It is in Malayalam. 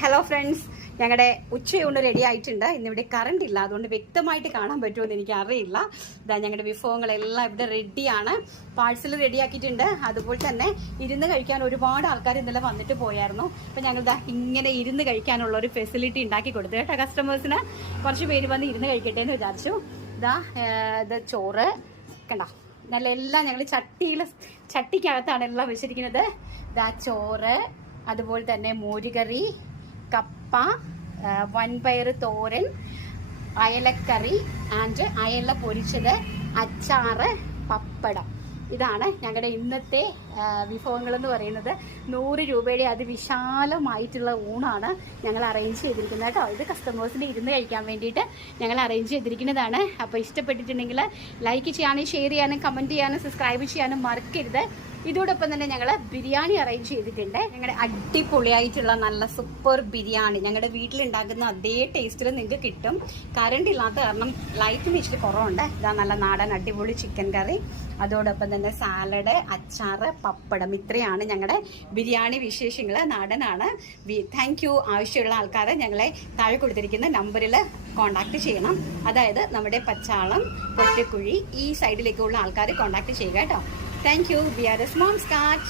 ഹലോ ഫ്രണ്ട്സ്, ഞങ്ങളുടെ ഉച്ചയൂണ് റെഡി ആയിട്ടുണ്ട്. ഇന്നിവിടെ കറണ്ട് ഇല്ല, അതുകൊണ്ട് വ്യക്തമായിട്ട് കാണാൻ പറ്റുമെന്ന് എനിക്ക് അറിയില്ല. ഇതാ ഞങ്ങളുടെ വിഭവങ്ങളെല്ലാം ഇവിടെ റെഡിയാണ്. പാഴ്സൽ റെഡിയാക്കിയിട്ടുണ്ട്. അതുപോലെ തന്നെ ഇരുന്ന് കഴിക്കാൻ ഒരുപാട് ആൾക്കാർ ഇന്നലെ വന്നിട്ട് പോയായിരുന്നു. അപ്പം ഞങ്ങൾ ഇതാ ഇങ്ങനെ ഇരുന്ന് കഴിക്കാനുള്ള ഒരു ഫെസിലിറ്റി ഉണ്ടാക്കി കൊടുത്തു കേട്ടോ. കസ്റ്റമേഴ്സിന് കുറച്ച് പേര് വന്ന് ഇരുന്ന് കഴിക്കട്ടെ എന്ന് വിചാരിച്ചു. ഇതാ ഇത് ചോറ് കണ്ടോ, നല്ല എല്ലാം ഞങ്ങൾ ചട്ടിക്കകത്താണ് എല്ലാം വെച്ചിരിക്കുന്നത്. ഇതാ ചോറ്, അതുപോലെ തന്നെ മോരുകറി, കപ്പ, വൻപയർ തോരൻ, അയലക്കറി ആൻഡ് അയല പൊരിച്ചത്, അച്ചാറ്, പപ്പടം. ഇതാണ് ഞങ്ങളുടെ ഇന്നത്തെ വിഭവങ്ങളെന്ന് പറയുന്നത്. 100 രൂപയുടെ അതിവിശാലമായിട്ടുള്ള ഊണാണ് ഞങ്ങൾ അറേഞ്ച് ചെയ്തിരിക്കുന്നത് കേട്ടോ. ഇത് കസ്റ്റമേഴ്സിന് ഇരുന്ന് കഴിക്കാൻ വേണ്ടിയിട്ട് ഞങ്ങൾ അറേഞ്ച് ചെയ്തിരിക്കുന്നതാണ്. അപ്പോൾ ഇഷ്ടപ്പെട്ടിട്ടുണ്ടെങ്കിൽ ലൈക്ക് ചെയ്യാനും ഷെയർ ചെയ്യാനും കമൻറ്റ് ചെയ്യാനും സബ്സ്ക്രൈബ് ചെയ്യാനും മറക്കരുത്. ഇതോടൊപ്പം തന്നെ ഞങ്ങൾ ബിരിയാണി അറേഞ്ച് ചെയ്തിട്ടുണ്ട്. ഞങ്ങളുടെ അടിപൊളിയായിട്ടുള്ള നല്ല സൂപ്പർ ബിരിയാണി ഞങ്ങളുടെ വീട്ടിലുണ്ടാക്കുന്ന അതേ ടേസ്റ്റിൽ നിങ്ങൾക്ക് കിട്ടും. കറണ്ട് ഇല്ലാത്ത കാരണം ലൈറ്റും ഇച്ചിരി കുറവുണ്ട്. ഇതാ നല്ല നാടൻ അടിപൊളി ചിക്കൻ കറി, അതോടൊപ്പം തന്നെ സാലഡ്, അച്ചാറ്, പപ്പടം. ഇത്രയാണ് ഞങ്ങളുടെ ബിരിയാണി വിശേഷങ്ങൾ. നാടനാണ്. Thank you. ആവശ്യമുള്ള ആൾക്കാരെ ഞങ്ങളെ താഴെ കൊടുത്തിരിക്കുന്ന നമ്പറിൽ കോൺടാക്ട് ചെയ്യണം. അതായത് നമ്മുടെ പച്ചാളം, പൊറ്റക്കുഴി ഈ സൈഡിലേക്കുള്ള ആൾക്കാർ കോൺടാക്ട് ചെയ്യുക കേട്ടോ. Thank you. We are a small start.